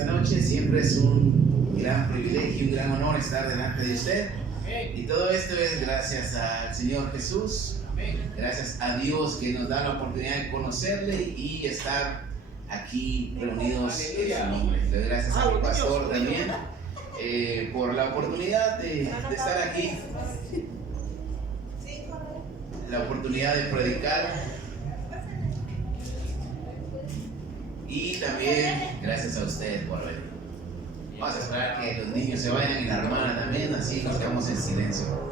esta noche. Siempre es un gran privilegio, un gran honor estar delante de usted. Y todo esto es gracias al Señor Jesús. Gracias a Dios que nos da la oportunidad de conocerle y estar aquí reunidos en su nombre. Le doy gracias al pastor también por la oportunidad de estar aquí, la oportunidad de predicar, y también gracias a usted por venir. Vamos a esperar que los niños se vayan y la hermana también, así nos quedamos en silencio.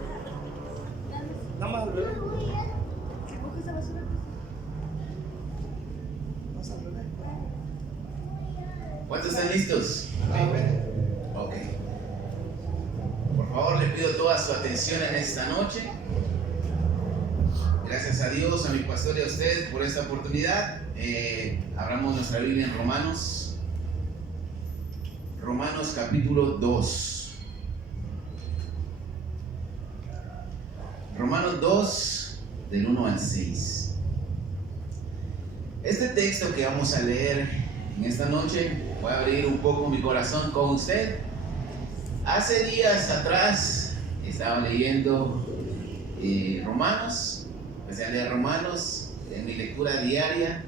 ¿Cuántos están listos? Ok. Por favor, le pido toda su atención en esta noche. Gracias a Dios, a mi pastor y a usted por esta oportunidad. Abramos nuestra Biblia en Romanos capítulo 2. Romanos 2, del 1 al 6. Este texto que vamos a leer en esta noche, voy a abrir un poco mi corazón con usted. Hace días atrás estaba leyendo Romanos, empecé a leer Romanos en mi lectura diaria,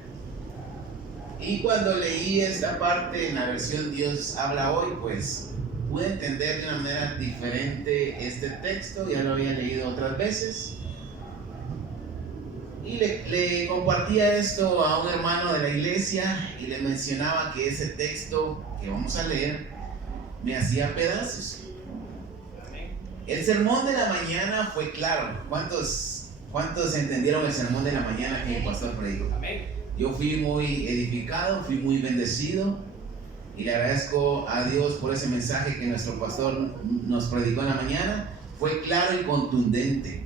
y cuando leí esta parte en la versión Dios habla hoy, pues pude entender de una manera diferente este texto. Ya lo había leído otras veces y le compartía esto a un hermano de la iglesia y le mencionaba que ese texto que vamos a leer me hacía pedazos. El sermón de la mañana fue claro. ¿Cuántos entendieron el sermón de la mañana que el pastor predicó? Yo fui muy edificado, fui muy bendecido, y le agradezco a Dios por ese mensaje que nuestro pastor nos predicó en la mañana. Fue claro y contundente.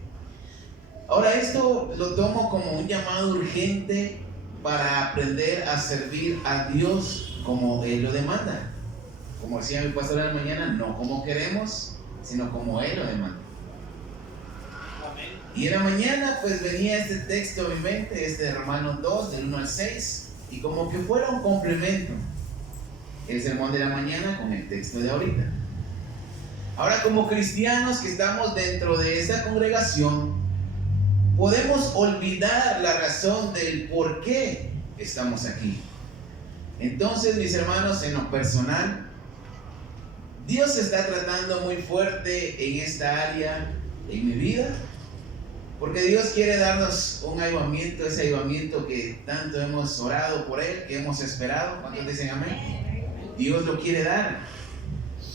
Ahora, esto lo tomo como un llamado urgente para aprender a servir a Dios como Él lo demanda. Como decía mi pastor en la mañana, no como queremos, sino como Él lo demanda. Y en la mañana pues venía este texto en mi mente, este de Romanos 2, del 1 al 6, y como que fuera un complemento el sermón de la mañana con el texto de ahorita. Ahora, como cristianos que estamos dentro de esta congregación, podemos olvidar la razón del por qué estamos aquí. Entonces, mis hermanos, en lo personal, Dios está tratando muy fuerte en esta área en mi vida, porque Dios quiere darnos un avivamiento, ese avivamiento que tanto hemos orado por Él, que hemos esperado. ¿Cuántos dicen amén? Dios lo quiere dar,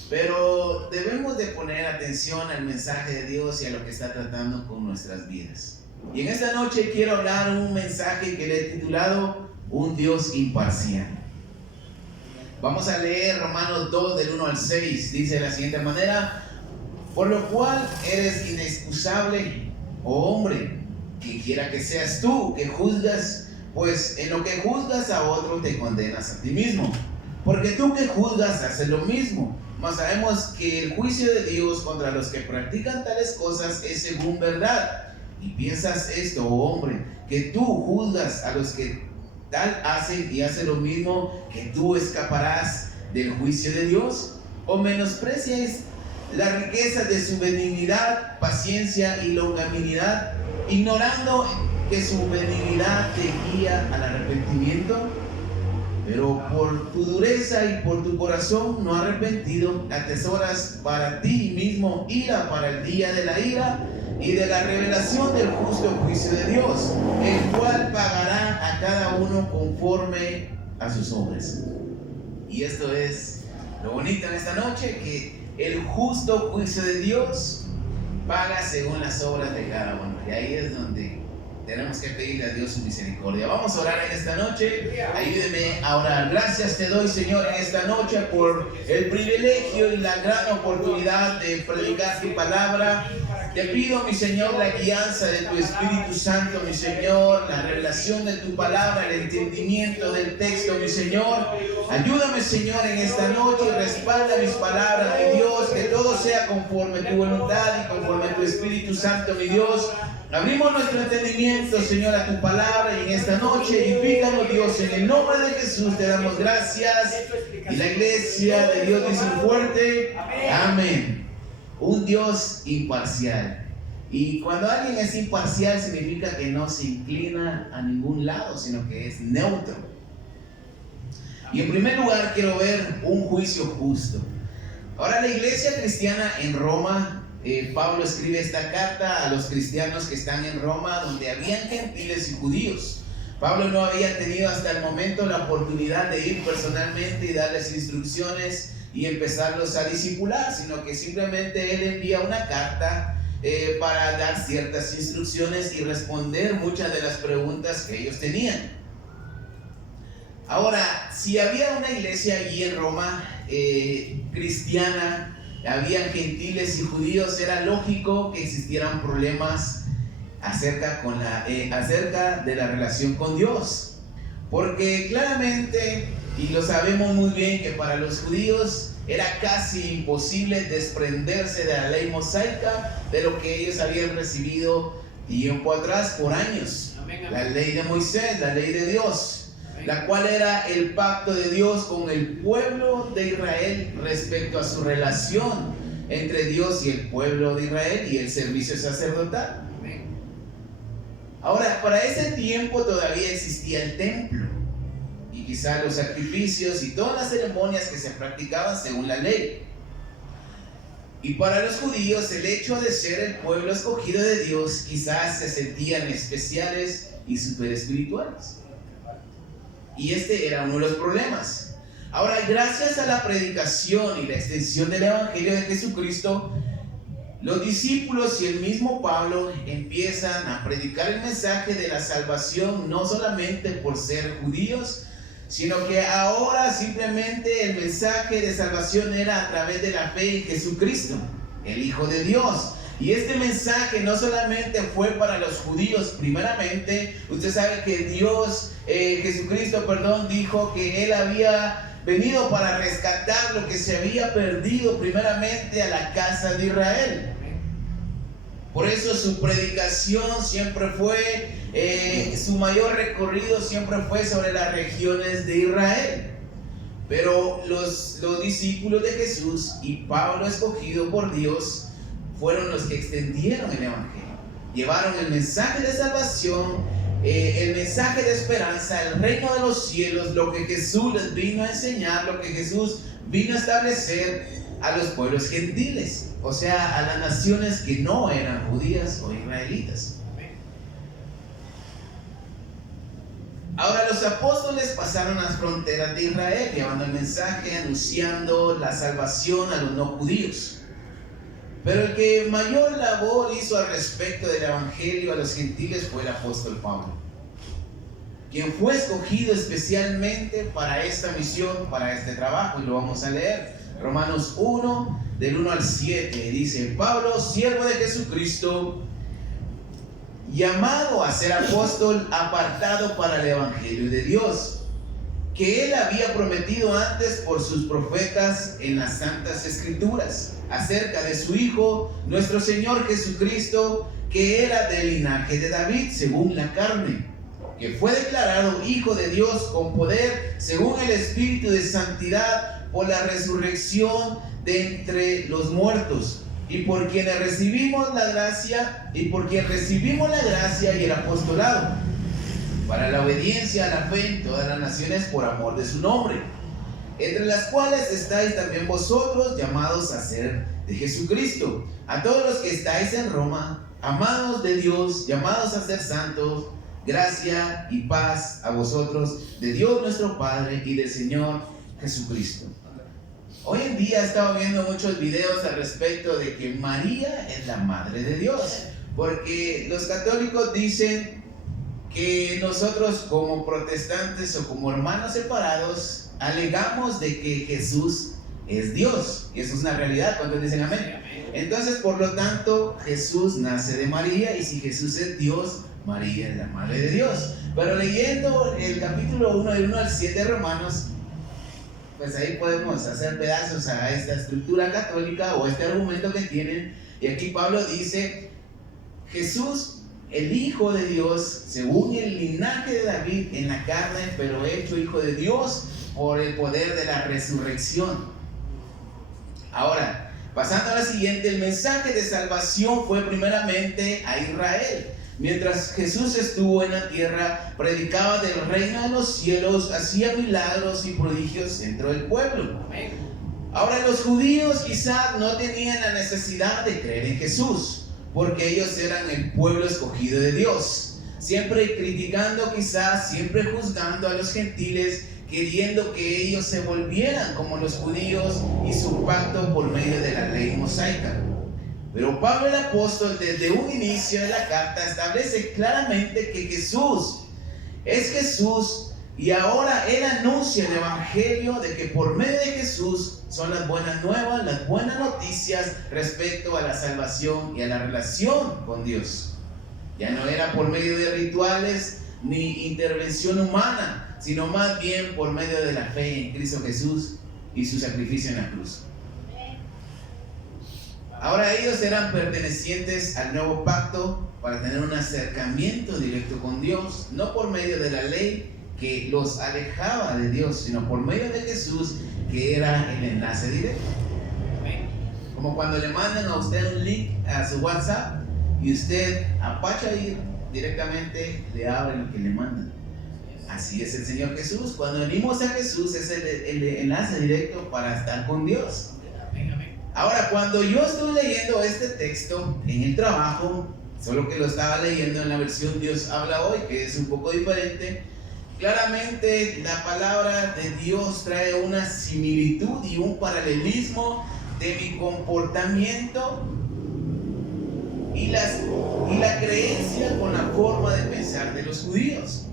pero debemos de poner atención al mensaje de Dios y a lo que está tratando con nuestras vidas. Y en esta noche quiero hablar un mensaje que le he titulado Un Dios imparcial. Vamos a leer Romanos 2, del 1 al 6. Dice de la siguiente manera: por lo cual eres inexcusable, oh hombre, quien quiera que seas tú que juzgas, pues en lo que juzgas a otro te condenas a ti mismo, porque tú que juzgas haces lo mismo. Mas sabemos que el juicio de Dios contra los que practican tales cosas es según verdad. Y piensas esto, oh hombre, que tú juzgas a los que tal hacen y hacen lo mismo, que tú escaparás del juicio de Dios. O menosprecias la riqueza de su benignidad, paciencia y longanimidad, ignorando que su benignidad te guía al arrepentimiento. Pero por tu dureza y por tu corazón no arrepentido, atesoras para ti mismo ira para el día de la ira y de la revelación del justo juicio de Dios, el cual pagará a cada uno conforme a sus obras. Y esto es lo bonito en esta noche, que el justo juicio de Dios paga según las obras de cada uno. Y ahí es donde tenemos que pedirle a Dios su misericordia. Vamos a orar en esta noche. Ayúdeme a orar. Gracias te doy, Señor, en esta noche por el privilegio y la gran oportunidad de predicar tu palabra. Te pido, mi Señor, la guianza de tu Espíritu Santo, mi Señor, la revelación de tu palabra, el entendimiento del texto, mi Señor. Ayúdame, Señor, en esta noche y respalda mis palabras, mi Dios, que todo sea conforme a tu voluntad y conforme a tu Espíritu Santo, mi Dios. Abrimos nuestro entendimiento, Señor, a tu palabra y en esta noche edifícanos, Dios, en el nombre de Jesús te damos gracias. Y la iglesia de Dios dice fuerte, amén. Un Dios imparcial. Y cuando alguien es imparcial significa que no se inclina a ningún lado, sino que es neutro. Y en primer lugar quiero ver un juicio justo. Ahora, la iglesia cristiana en Roma, Pablo escribe esta carta a los cristianos que están en Roma, donde habían gentiles y judíos. Pablo no había tenido hasta el momento la oportunidad de ir personalmente y darles instrucciones y empezarlos a discipular, sino que simplemente él envía una carta para dar ciertas instrucciones y responder muchas de las preguntas que ellos tenían. Ahora, si había una iglesia allí en Roma cristiana, había gentiles y judíos, era lógico que existieran problemas acerca de la relación con Dios, porque claramente, y lo sabemos muy bien, que para los judíos era casi imposible desprenderse de la ley mosaica, de lo que ellos habían recibido tiempo atrás por años. La ley de Moisés, la ley de Dios, la cual era el pacto de Dios con el pueblo de Israel respecto a su relación entre Dios y el pueblo de Israel y el servicio sacerdotal. Ahora, para ese tiempo todavía existía el templo y quizás los sacrificios y todas las ceremonias que se practicaban según la ley. Y para los judíos el hecho de ser el pueblo escogido de Dios quizás se sentían especiales y super espirituales. Y este era uno de los problemas. Ahora, gracias a la predicación y la extensión del Evangelio de Jesucristo, los discípulos y el mismo Pablo empiezan a predicar el mensaje de la salvación, no solamente por ser judíos, sino que ahora simplemente el mensaje de salvación era a través de la fe en Jesucristo, el Hijo de Dios. Y este mensaje no solamente fue para los judíos primeramente. Usted sabe que Jesucristo, dijo que Él había venido para rescatar lo que se había perdido primeramente a la casa de Israel. Por eso su predicación siempre fue, su mayor recorrido siempre fue sobre las regiones de Israel. Pero los discípulos de Jesús y Pablo, escogido por Dios, fueron los que extendieron el Evangelio, llevaron el mensaje de salvación, el mensaje de esperanza, el reino de los cielos, lo que Jesús les vino a enseñar, lo que Jesús vino a establecer a los pueblos gentiles, o sea, a las naciones que no eran judías o israelitas. Ahora, los apóstoles pasaron las fronteras de Israel, llevando el mensaje, anunciando la salvación a los no judíos. Pero el que mayor labor hizo al respecto del evangelio a los gentiles fue el apóstol Pablo, quien fue escogido especialmente para esta misión, para este trabajo, y lo vamos a leer. Romanos 1, del 1 al 7, dice: Pablo, siervo de Jesucristo, llamado a ser apóstol, apartado para el evangelio de Dios, que él había prometido antes por sus profetas en las santas escrituras, acerca de su Hijo, nuestro Señor Jesucristo, que era del linaje de David según la carne, que fue declarado Hijo de Dios con poder según el Espíritu de santidad por la resurrección de entre los muertos, y por quien recibimos la gracia y el apostolado, para la obediencia a la fe en todas las naciones por amor de su nombre, entre las cuales estáis también vosotros, llamados a ser de Jesucristo. A todos los que estáis en Roma, amados de Dios, llamados a ser santos, gracia y paz a vosotros, de Dios nuestro Padre y del Señor Jesucristo. Hoy en día he estado viendo muchos videos al respecto de que María es la Madre de Dios, porque los católicos dicen que nosotros como protestantes o como hermanos separados alegamos de que Jesús es Dios, y eso es una realidad. ¿Cuántos dicen amén? Entonces, por lo tanto, Jesús nace de María, y si Jesús es Dios, María es la madre de Dios. Pero leyendo el capítulo 1, del 1 al 7 de Romanos, pues ahí podemos hacer pedazos a esta estructura católica o este argumento que tienen. Y aquí Pablo dice: Jesús, el Hijo de Dios, según el linaje de David en la carne, pero hecho Hijo de Dios por el poder de la resurrección. Ahora, pasando a la siguiente, el mensaje de salvación fue primeramente a Israel. Mientras Jesús estuvo en la tierra, predicaba del reino de los cielos, hacía milagros y prodigios dentro del pueblo. Ahora, los judíos quizás no tenían la necesidad de creer en Jesús, porque ellos eran el pueblo escogido de Dios, siempre criticando quizás, siempre juzgando a los gentiles, queriendo que ellos se volvieran como los judíos y su pacto por medio de la ley mosaica. Pero Pablo el apóstol, desde un inicio de la carta, establece claramente que Jesús es Jesús, y ahora él anuncia el evangelio de que por medio de Jesús son las buenas nuevas, las buenas noticias respecto a la salvación y a la relación con Dios. Ya no era por medio de rituales ni intervención humana, sino más bien por medio de la fe en Cristo Jesús y su sacrificio en la cruz. Ahora ellos eran pertenecientes al nuevo pacto para tener un acercamiento directo con Dios, no por medio de la ley que los alejaba de Dios, sino por medio de Jesús, que era el enlace directo. Como cuando le mandan a usted un link a su WhatsApp y usted apacha ir directamente, le abre lo que le mandan. Así es el Señor Jesús. Cuando venimos a Jesús es el enlace directo para estar con Dios. Ahora, cuando yo estoy leyendo este texto en el trabajo, solo que lo estaba leyendo en la versión Dios habla hoy, que es un poco diferente, claramente la palabra de Dios trae una similitud y un paralelismo de mi comportamiento y la creencia con la forma de pensar de los judíos.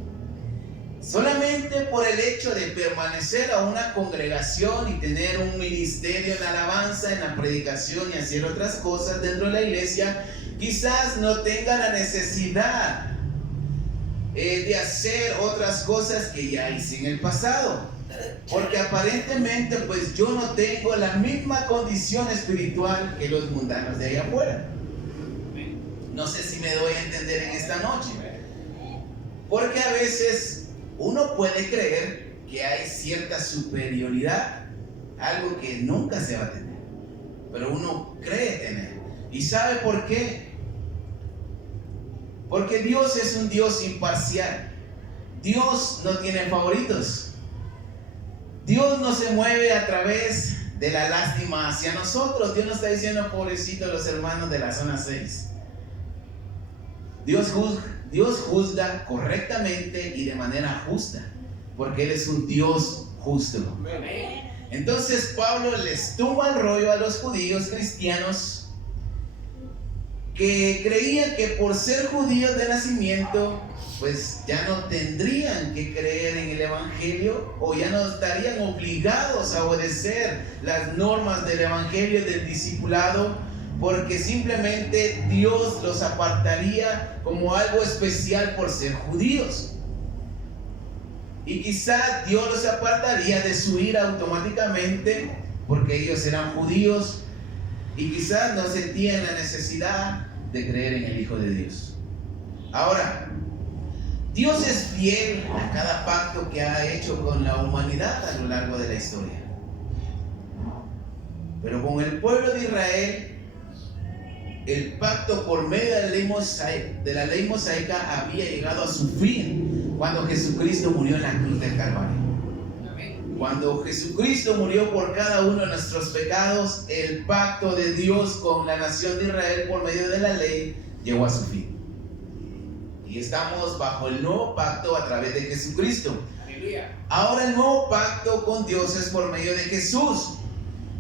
Solamente por el hecho de permanecer a una congregación y tener un ministerio en la alabanza, en la predicación y hacer otras cosas dentro de la iglesia, quizás no tenga la necesidad de hacer otras cosas que ya hice en el pasado, porque aparentemente pues yo no tengo la misma condición espiritual que los mundanos de allá afuera. No sé si me doy a entender en esta noche, porque a veces uno puede creer que hay cierta superioridad, algo que nunca se va a tener, pero uno cree tener. ¿Y sabe por qué? Porque Dios es un Dios imparcial. Dios no tiene favoritos. Dios no se mueve a través de la lástima hacia nosotros. Dios no está diciendo pobrecitos los hermanos de la zona 6. Dios juzga correctamente y de manera justa, porque Él es un Dios justo. Entonces Pablo les tumba el rollo a los judíos cristianos que creían que por ser judíos de nacimiento pues ya no tendrían que creer en el evangelio, o ya no estarían obligados a obedecer las normas del evangelio, del discipulado, porque simplemente Dios los apartaría como algo especial por ser judíos. Y quizá Dios los apartaría de su ira automáticamente porque ellos eran judíos y quizás no sentían la necesidad de creer en el Hijo de Dios. Ahora, Dios es fiel a cada pacto que ha hecho con la humanidad a lo largo de la historia. Pero con el pueblo de Israel, el pacto por medio de la ley mosaica había llegado a su fin cuando Jesucristo murió en la cruz del Calvario. Cuando Jesucristo murió por cada uno de nuestros pecados, el pacto de Dios con la nación de Israel por medio de la ley llegó a su fin. Y estamos bajo el nuevo pacto a través de Jesucristo. Ahora el nuevo pacto con Dios es por medio de Jesús.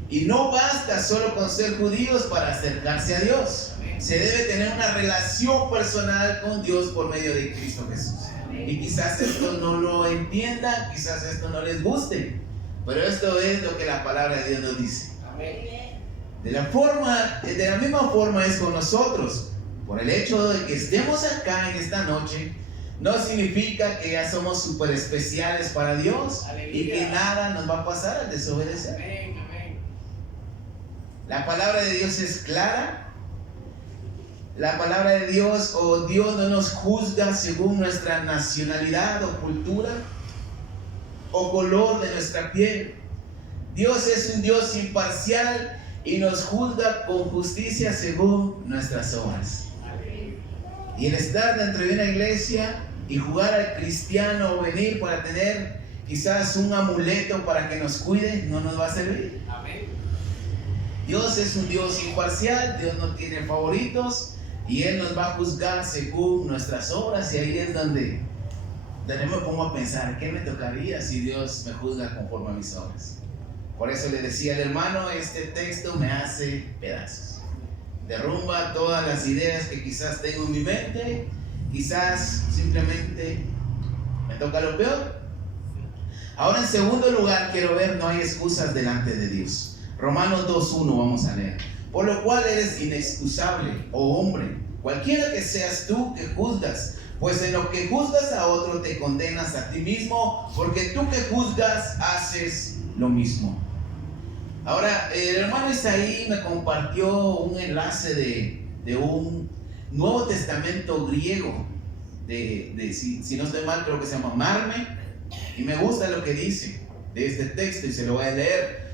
Y no basta solo con ser judíos para acercarse a Dios. Se debe tener una relación personal con Dios por medio de Cristo Jesús. Y quizás esto no lo entiendan, quizás esto no les guste, pero esto es lo que la palabra de Dios nos dice. De la misma forma es con nosotros. Por el hecho de que estemos acá en esta noche, no significa que ya somos súper especiales para Dios. Aleluya. Y que nada nos va a pasar al desobedecer. Amén, amén. La palabra de Dios es clara. La palabra de Dios, Dios no nos juzga según nuestra nacionalidad o cultura o color de nuestra piel. Dios es un Dios imparcial y nos juzga con justicia según nuestras obras. Y el estar dentro de una iglesia y jugar al cristiano o venir para tener quizás un amuleto para que nos cuide, no nos va a servir. Amén. Dios es un Dios imparcial, Dios no tiene favoritos y Él nos va a juzgar según nuestras obras. Y ahí es donde me pongo a pensar, ¿qué me tocaría si Dios me juzga conforme a mis obras? Por eso le decía al hermano, este texto me hace pedazos. Derrumba todas las ideas que quizás tengo en mi mente. Quizás simplemente me toca lo peor. Ahora, en segundo lugar, quiero ver, no hay excusas delante de Dios. Romanos 2:1 vamos a leer. Por lo cual eres inexcusable, oh hombre, cualquiera que seas tú que juzgas, pues en lo que juzgas a otro te condenas a ti mismo, porque tú que juzgas haces lo mismo. Ahora, el hermano Isaí me compartió un enlace de un Nuevo Testamento griego, si no estoy mal, creo que se llama Marme, y me gusta lo que dice de este texto y se lo voy a leer.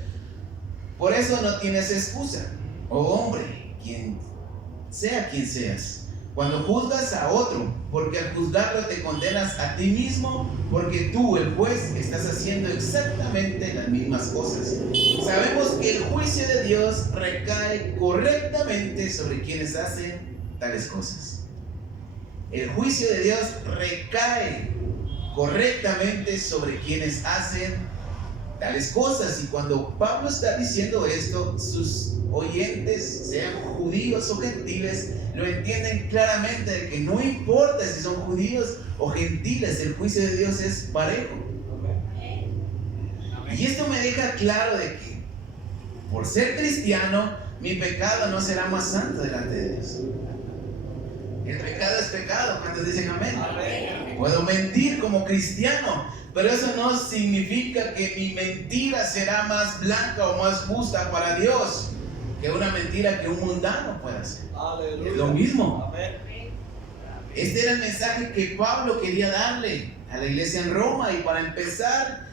Por eso no tienes excusa, oh hombre, quien seas, cuando juzgas a otro, porque al juzgarlo te condenas a ti mismo, porque tú, el juez, estás haciendo exactamente las mismas cosas. Sabemos que el juicio de Dios recae correctamente sobre quienes hacen tales cosas. El juicio de Dios recae correctamente sobre quienes hacen tales cosas. Y cuando Pablo está diciendo esto, sus oyentes, sean judíos o gentiles, lo entienden claramente, de que no importa si son judíos o gentiles, el juicio de Dios es parejo. Y esto me deja claro de que por ser cristiano, mi pecado no será más santo delante de Dios. El pecado es pecado. ¿Cuántos dicen amén? Amén. Puedo mentir como cristiano, pero eso no significa que mi mentira será más blanca o más justa para Dios que una mentira que un mundano pueda hacer. Aleluya. Es lo mismo. Amén. Este era el mensaje que Pablo quería darle a la iglesia en Roma, y para empezar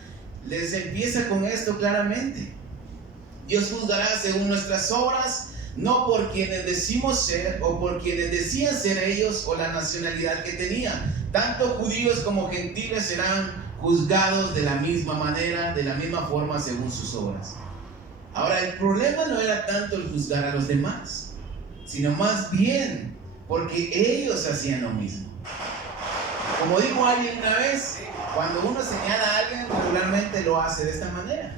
les empieza con esto claramente. Dios juzgará según nuestras obras, no por quienes decimos ser o por quienes decían ser ellos o la nacionalidad que tenían. Tanto judíos como gentiles serán juzgados de la misma manera, de la misma forma según sus obras. Ahora, el problema no era tanto el juzgar a los demás, sino más bien porque ellos hacían lo mismo. Como dijo alguien una vez, cuando uno señala a alguien, regularmente lo hace de esta manera.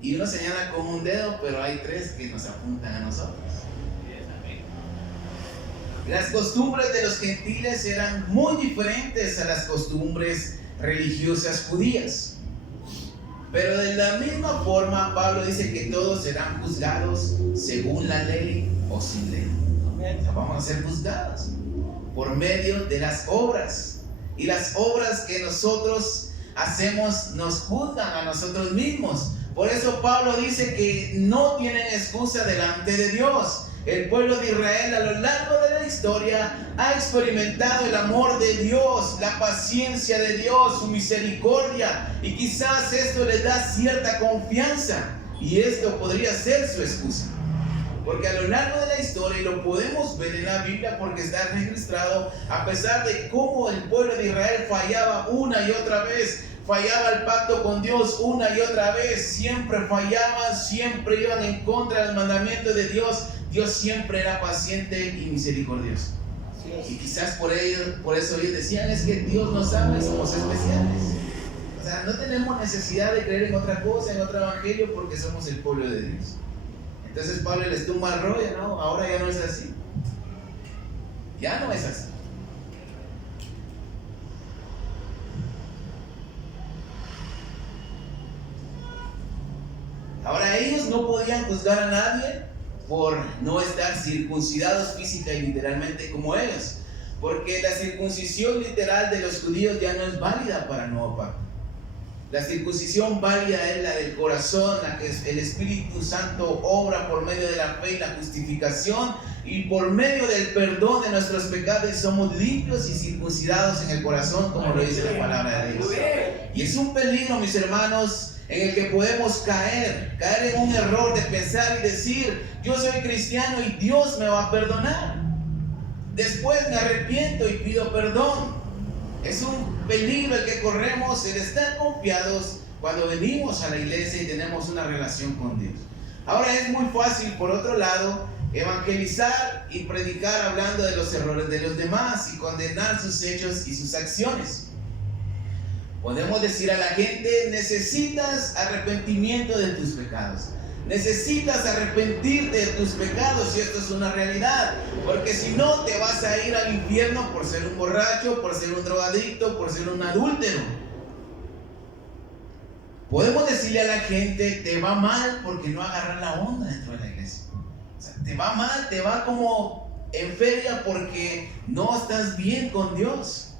Y uno señala con un dedo, pero hay tres que nos apuntan a nosotros. Las costumbres de los gentiles eran muy diferentes a las costumbres religiosas judías. Pero de la misma forma, Pablo dice que todos serán juzgados según la ley o sin ley. Vamos a ser juzgados por medio de las obras. Y las obras que nosotros hacemos nos juzgan a nosotros mismos. Por eso Pablo dice que no tienen excusa delante de Dios. El pueblo de Israel a lo largo de la historia ha experimentado el amor de Dios, la paciencia de Dios, su misericordia, y quizás esto les da cierta confianza, y esto podría ser su excusa. Porque a lo largo de la historia, y lo podemos ver en la Biblia porque está registrado, a pesar de cómo el pueblo de Israel fallaba una y otra vez, fallaba el pacto con Dios una y otra vez, siempre fallaban, siempre iban en contra del mandamiento de Dios, Dios siempre era paciente y misericordioso. Y quizás por eso ellos decían, es que Dios nos ama y somos especiales. O sea, no tenemos necesidad de creer en otra cosa, en otro evangelio, porque somos el pueblo de Dios. Entonces Pablo les tumba el rollo, ¿no? Ahora ya no es así. Ya no es así. Ahora ellos no podían juzgar a nadie por no estar circuncidados física y literalmente como ellos. Porque la circuncisión literal de los judíos ya no es válida para el nuevo pacto. La circuncisión válida es la del corazón, la que el Espíritu Santo obra por medio de la fe y la justificación, y por medio del perdón de nuestros pecados somos limpios y circuncidados en el corazón, como lo dice la palabra de Dios. Y es un peligro, mis hermanos, en el que podemos caer en un error de pensar y decir: yo soy cristiano y Dios me va a perdonar. Después me arrepiento y pido perdón. Es un peligro el que corremos, el estar confiados cuando venimos a la iglesia y tenemos una relación con Dios. Ahora es muy fácil, por otro lado, evangelizar y predicar hablando de los errores de los demás y condenar sus hechos y sus acciones. Podemos decir a la gente: necesitas arrepentimiento de tus pecados. Necesitas arrepentirte de tus pecados, y esto es una realidad, porque si no te vas a ir al infierno por ser un borracho, por ser un drogadicto, por ser un adúltero. Podemos decirle a la gente: te va mal porque no agarras la onda dentro de la iglesia. O sea, te va mal, te va como en feria porque no estás bien con Dios.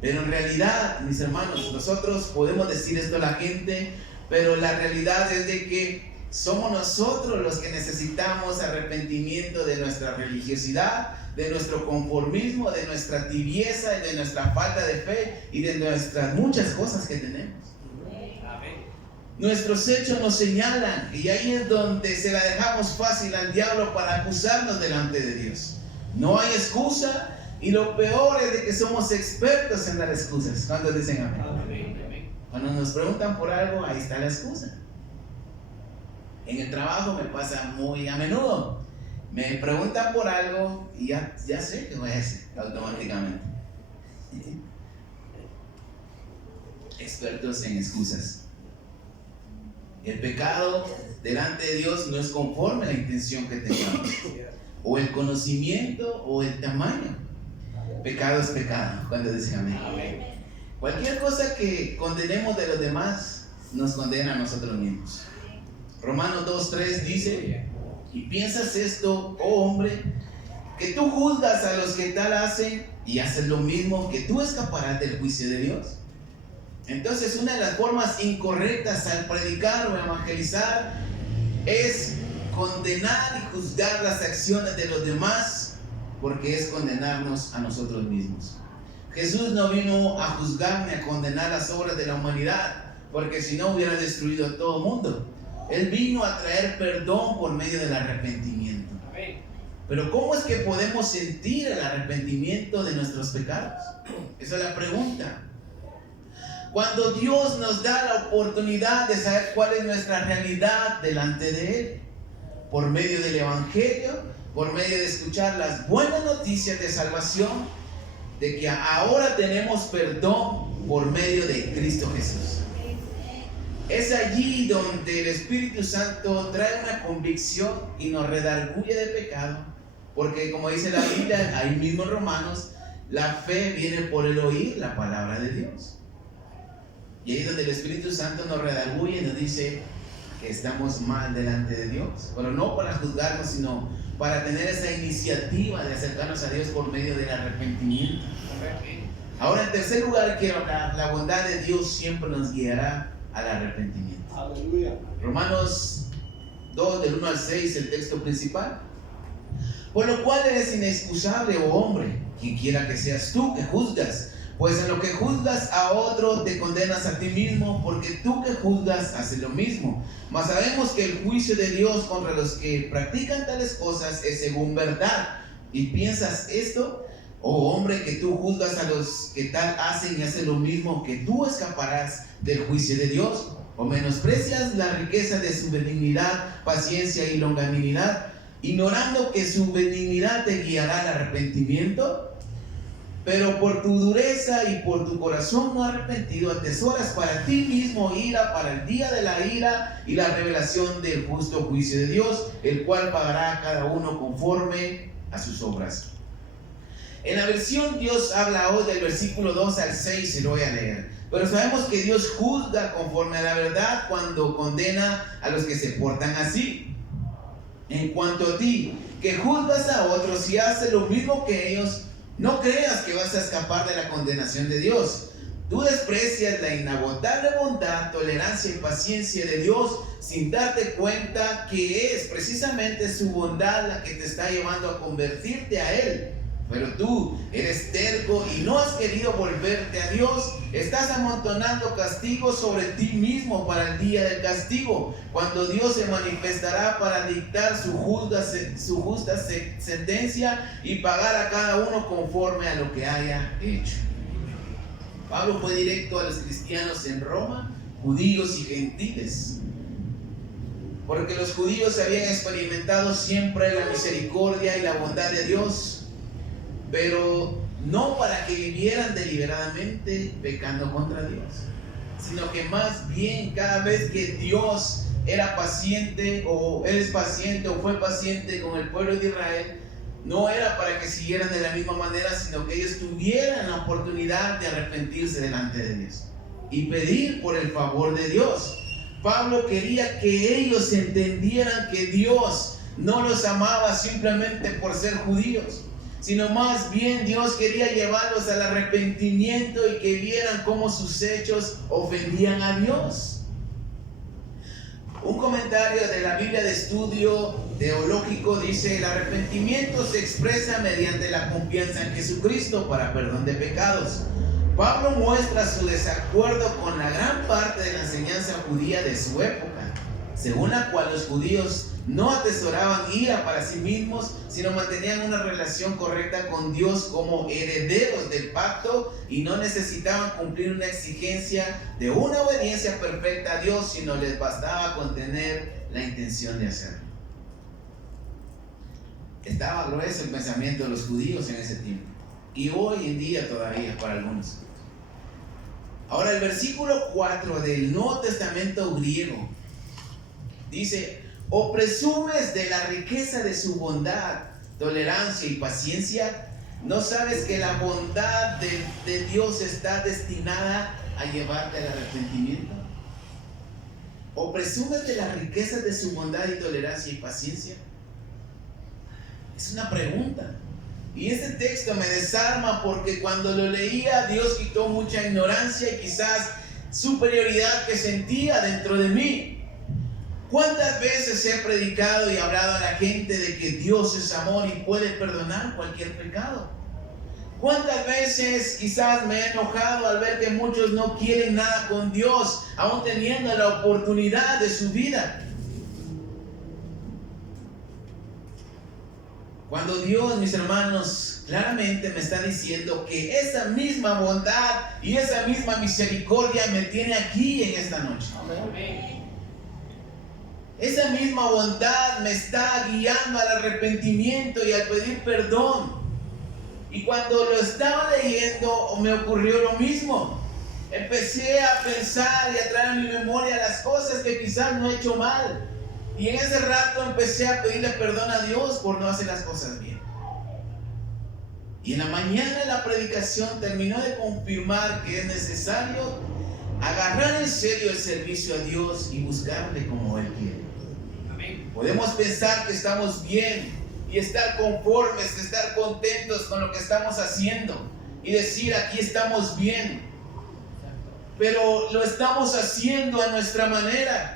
Pero en realidad, mis hermanos, nosotros podemos decir esto a la gente, pero la realidad es de que somos nosotros los que necesitamos arrepentimiento de nuestra religiosidad, de nuestro conformismo, de nuestra tibieza, de nuestra falta de fe y de nuestras muchas cosas que tenemos. Nuestros hechos nos señalan, y ahí es donde se la dejamos fácil al diablo para acusarnos delante de Dios. No hay excusa, y lo peor es de que somos expertos en dar excusas. ¿Cuántos dicen amén? Cuando nos preguntan por algo, ahí está la excusa. En el trabajo me pasa muy a menudo. Me preguntan por algo y ya sé que voy a decir automáticamente. Expertos en excusas. El pecado delante de Dios no es conforme a la intención que tengamos, o el conocimiento o el tamaño. Pecado es pecado. Cuando dicen amén. Cualquier cosa que condenemos de los demás nos condena a nosotros mismos. Romanos 2:3 dice: y piensas esto, oh hombre, que tú juzgas a los que tal hacen y haces lo mismo, que tú escaparás del juicio de Dios. Entonces, una de las formas incorrectas al predicar o evangelizar es condenar y juzgar las acciones de los demás, porque es condenarnos a nosotros mismos. Jesús no vino a juzgar ni a condenar las obras de la humanidad, porque si no hubiera destruido a todo el mundo. Él vino a traer perdón por medio del arrepentimiento. Pero ¿cómo es que podemos sentir el arrepentimiento de nuestros pecados? Esa es la pregunta. Cuando Dios nos da la oportunidad de saber cuál es nuestra realidad delante de Él, por medio del Evangelio, por medio de escuchar las buenas noticias de salvación, de que ahora tenemos perdón por medio de Cristo Jesús. Es allí donde el Espíritu Santo trae una convicción y nos redarguye de pecado, porque como dice la Biblia, ahí mismo en Romanos, la fe viene por el oír la palabra de Dios. Y ahí es donde el Espíritu Santo nos redarguye y nos dice que estamos mal delante de Dios, pero no para juzgarnos, sino para tener esa iniciativa de acercarnos a Dios por medio del arrepentimiento. Ahora, en tercer lugar, quiero hablar: la bondad de Dios siempre nos guiará al arrepentimiento. Aleluya. Romanos 2, del 1 al 6, el texto principal. Por lo cual eres inexcusable, oh hombre, quien quiera que seas tú que juzgas, pues en lo que juzgas a otro te condenas a ti mismo, porque tú que juzgas haces lo mismo. Mas sabemos que el juicio de Dios contra los que practican tales cosas es según verdad. ¿Y piensas esto? Oh hombre, que tú juzgas a los que tal hacen y hacen lo mismo, que tú escaparás del juicio de Dios. ¿O menosprecias la riqueza de su benignidad, paciencia y longanimidad, ignorando que su benignidad te guiará al arrepentimiento? Pero por tu dureza y por tu corazón no arrepentido, atesoras para ti mismo ira para el día de la ira y la revelación del justo juicio de Dios, el cual pagará a cada uno conforme a sus obras. En la versión Dios habla hoy del versículo 2 al 6, se lo voy a leer. Pero sabemos que Dios juzga conforme a la verdad cuando condena a los que se portan así. En cuanto a ti, que juzgas a otros y haces lo mismo que ellos, no creas que vas a escapar de la condenación de Dios. Tú desprecias la inagotable bondad, tolerancia y paciencia de Dios sin darte cuenta que es precisamente su bondad la que te está llevando a convertirte a Él. Pero tú eres terco y no has querido volverte a Dios. Estás amontonando castigos sobre ti mismo para el día del castigo, cuando Dios se manifestará para dictar su justa sentencia y pagar a cada uno conforme a lo que haya hecho. Pablo fue directo a los cristianos en Roma, judíos y gentiles, porque los judíos habían experimentado siempre la misericordia y la bondad de Dios, pero no para que vivieran deliberadamente pecando contra Dios, sino que más bien cada vez que Dios era paciente o es paciente o fue paciente con el pueblo de Israel, no era para que siguieran de la misma manera, sino que ellos tuvieran la oportunidad de arrepentirse delante de Dios y pedir por el favor de Dios. Pablo quería que ellos entendieran que Dios no los amaba simplemente por ser judíos, sino más bien Dios quería llevarlos al arrepentimiento y que vieran cómo sus hechos ofendían a Dios. Un comentario de la Biblia de Estudio Teológico dice: el arrepentimiento se expresa mediante la confianza en Jesucristo para perdón de pecados. Pablo muestra su desacuerdo con la gran parte de la enseñanza judía de su época, según la cual los judíos no atesoraban ira para sí mismos, sino mantenían una relación correcta con Dios como herederos del pacto y no necesitaban cumplir una exigencia de una obediencia perfecta a Dios, sino les bastaba con tener la intención de hacerlo. Estaba grueso el pensamiento de los judíos en ese tiempo, y hoy en día todavía para algunos. Ahora el versículo 4 del Nuevo Testamento griego dice: ¿o presumes de la riqueza de su bondad, tolerancia y paciencia? ¿No sabes que la bondad de Dios está destinada a llevarte al arrepentimiento? ¿O presumes de la riqueza de su bondad y tolerancia y paciencia? Es una pregunta. Y este texto me desarma, porque cuando lo leía, Dios quitó mucha ignorancia y quizás superioridad que sentía dentro de mí. ¿Cuántas veces he predicado y hablado a la gente de que Dios es amor y puede perdonar cualquier pecado? ¿Cuántas veces quizás me he enojado al ver que muchos no quieren nada con Dios, aún teniendo la oportunidad de su vida? Cuando Dios, mis hermanos, claramente me está diciendo que esa misma bondad y esa misma misericordia me tiene aquí en esta noche. Amén. Esa misma bondad me está guiando al arrepentimiento y al pedir perdón. Y cuando lo estaba leyendo, me ocurrió lo mismo. Empecé a pensar y a traer a mi memoria las cosas que quizás no he hecho mal. Y en ese rato empecé a pedirle perdón a Dios por no hacer las cosas bien. Y en la mañana la predicación terminó de confirmar que es necesario agarrar en serio el servicio a Dios y buscarle como Él quiere. Amén. Podemos pensar que estamos bien y estar conformes, estar contentos con lo que estamos haciendo y decir: aquí estamos bien. Pero lo estamos haciendo a nuestra manera.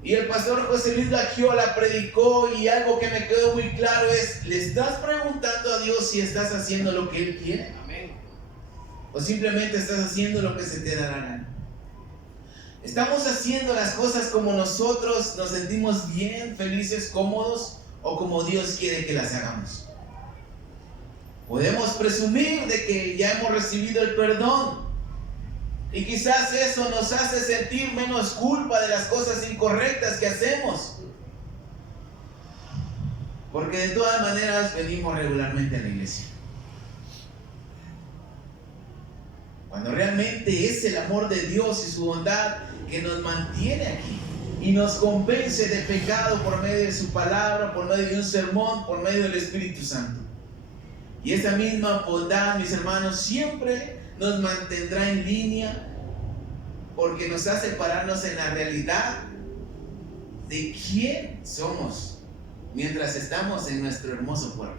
Y el pastor José Luis Gagiola predicó, y algo que me quedó muy claro es: ¿le estás preguntando a Dios si estás haciendo lo que Él quiere? Amén. ¿O simplemente estás haciendo lo que se te da la gana? ¿Estamos haciendo las cosas como nosotros nos sentimos bien, felices, cómodos, o como Dios quiere que las hagamos? Podemos presumir de que ya hemos recibido el perdón, y quizás eso nos hace sentir menos culpa de las cosas incorrectas que hacemos, porque de todas maneras venimos regularmente a la iglesia. Cuando realmente es el amor de Dios y su bondad que nos mantiene aquí y nos convence de pecado por medio de su palabra, por medio de un sermón, por medio del Espíritu Santo. Y esa misma bondad, mis hermanos, siempre nos mantendrá en línea, porque nos hace pararnos en la realidad de quién somos mientras estamos en nuestro hermoso cuerpo.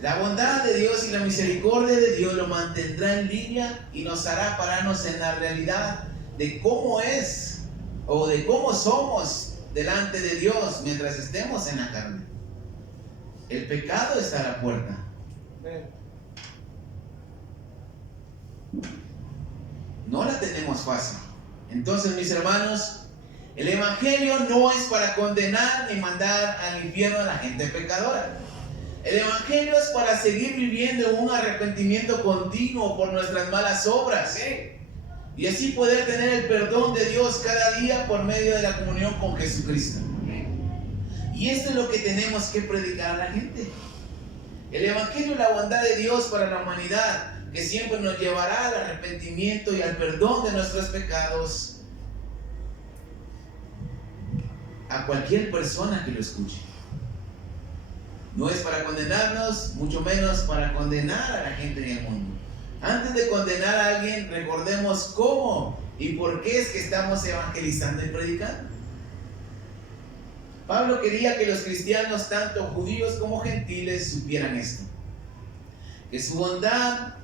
La bondad de Dios y la misericordia de Dios lo mantendrá en línea y nos hará pararnos en la realidad de cómo es o de cómo somos delante de Dios mientras estemos en la carne. El pecado está a la puerta. No la tenemos fácil. Entonces, mis hermanos, el evangelio no es para condenar ni mandar al infierno a la gente pecadora. El evangelio es para seguir viviendo en un arrepentimiento continuo por nuestras malas obras, y así poder tener el perdón de Dios cada día por medio de la comunión con Jesucristo. Y esto es lo que tenemos que predicar a la gente. El evangelio es la bondad de Dios para la humanidad, que siempre nos llevará al arrepentimiento y al perdón de nuestros pecados a cualquier persona que lo escuche. No es para condenarnos, mucho menos para condenar a la gente en el mundo. Antes de condenar a alguien, recordemos cómo y por qué es que estamos evangelizando y predicando. Pablo quería que los cristianos, tanto judíos como gentiles, supieran esto: que su bondad,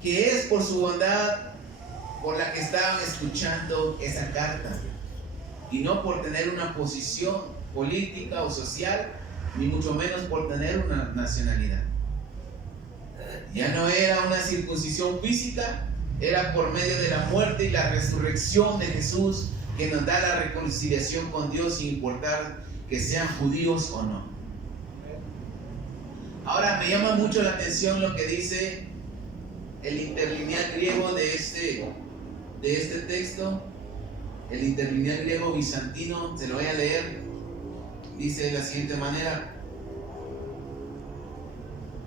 que es por su bondad por la que estaban escuchando esa carta, y no por tener una posición política o social, ni mucho menos por tener una nacionalidad. Ya no era una circuncisión física, era por medio de la muerte y la resurrección de Jesús que nos da la reconciliación con Dios, sin importar que sean judíos o no. Ahora, me llama mucho la atención lo que dice el interlineal griego de este texto. El interlineal griego bizantino, se lo voy a leer. Dice de la siguiente manera.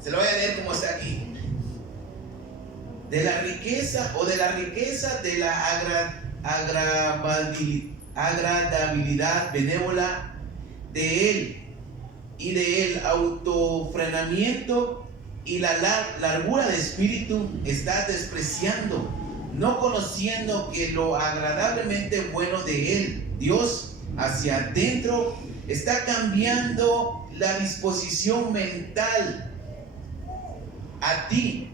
Se lo voy a leer como está aquí. De la riqueza de la agradabilidad benévola de él, y del autofrenamiento y la largura de espíritu estás despreciando, no conociendo que lo agradablemente bueno de él, Dios, hacia adentro, está cambiando la disposición mental a ti.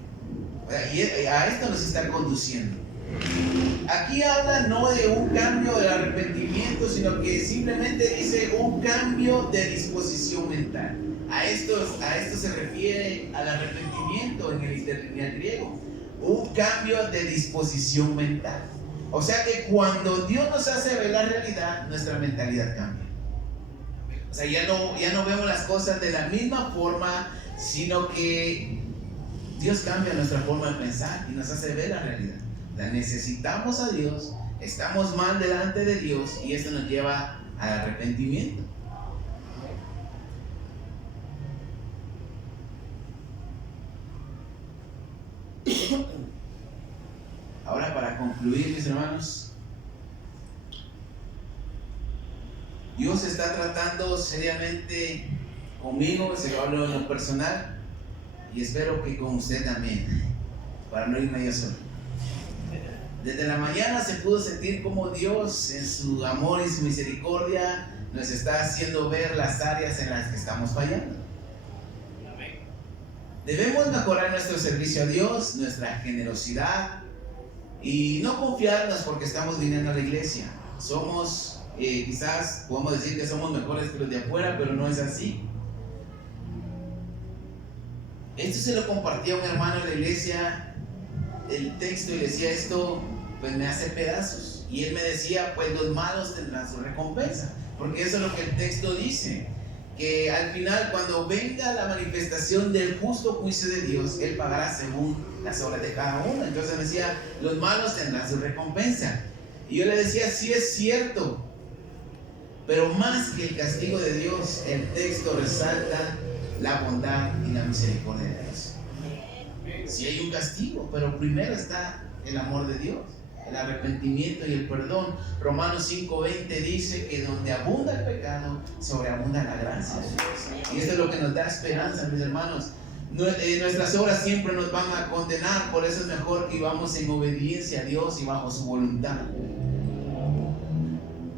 Y a esto nos está conduciendo. Aquí habla no de un cambio del arrepentimiento, sino que simplemente dice un cambio de disposición mental. A esto se refiere al arrepentimiento en el interlineal griego. Un cambio de disposición mental. O sea que cuando Dios nos hace ver la realidad, nuestra mentalidad cambia. O sea, ya no vemos las cosas de la misma forma, sino que Dios cambia nuestra forma de pensar y nos hace ver la realidad. O sea, necesitamos a Dios, estamos mal delante de Dios, y esto nos lleva al arrepentimiento. Ahora, para concluir, mis hermanos, Dios está tratando seriamente conmigo, se lo hablo en lo personal, y espero que con usted también, para no irme yo solo. Desde la mañana se pudo sentir como Dios, en su amor y su misericordia, nos está haciendo ver las áreas en las que estamos fallando. Debemos mejorar nuestro servicio a Dios, nuestra generosidad, y no confiarnos porque estamos viniendo a la iglesia. Somos, quizás podemos decir que somos mejores que los de afuera, pero no es así. Esto se lo compartía a un hermano de la iglesia, el texto, y decía: esto pues me hace pedazos. Y él me decía: pues los malos tendrán su recompensa, porque eso es lo que el texto dice, que al final, cuando venga la manifestación del justo juicio de Dios, Él pagará según las obras de cada uno. Entonces me decía: los malos tendrán su recompensa. Y yo le decía: sí, es cierto, pero más que el castigo de Dios, el texto resalta la bondad y la misericordia de Dios. Sí hay un castigo, pero primero está el amor de Dios, el arrepentimiento y el perdón. Romanos 5:20 dice que donde abunda el pecado, sobreabunda la gracia. Y esto es lo que nos da esperanza, mis hermanos. Nuestras obras siempre nos van a condenar, por eso es mejor que vivamos en obediencia a Dios y bajo su voluntad.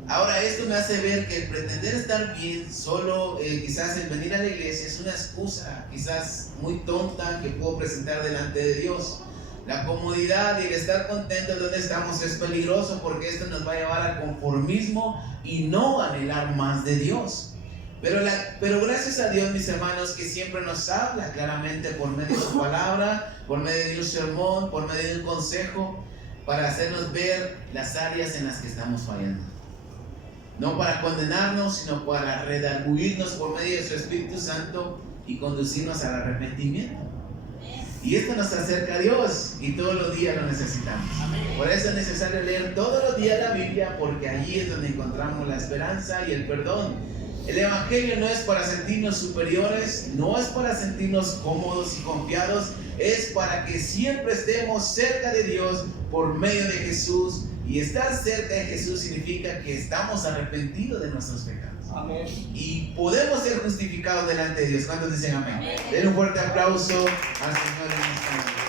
Ahora, esto me hace ver que el pretender estar bien solo, quizás el venir a la iglesia, es una excusa quizás muy tonta que puedo presentar delante de Dios. La comodidad y el estar contentos donde estamos es peligroso, porque esto nos va a llevar al conformismo y no anhelar más de Dios. Pero gracias a Dios, mis hermanos, que siempre nos habla claramente por medio de su palabra, por medio de un sermón, por medio de un consejo, para hacernos ver las áreas en las que estamos fallando. No para condenarnos, sino para redarguirnos por medio de su Espíritu Santo y conducirnos al arrepentimiento. Y esto nos acerca a Dios, y todos los días lo necesitamos. Por eso es necesario leer todos los días la Biblia, porque allí es donde encontramos la esperanza y el perdón. El Evangelio no es para sentirnos superiores, no es para sentirnos cómodos y confiados, es para que siempre estemos cerca de Dios por medio de Jesús. Y estar cerca de Jesús significa que estamos arrepentidos de nuestros pecados. Amén. Y podemos ser justificados delante de Dios. ¿Cuántos dicen amén? Den un fuerte aplauso al Señor en esta noche.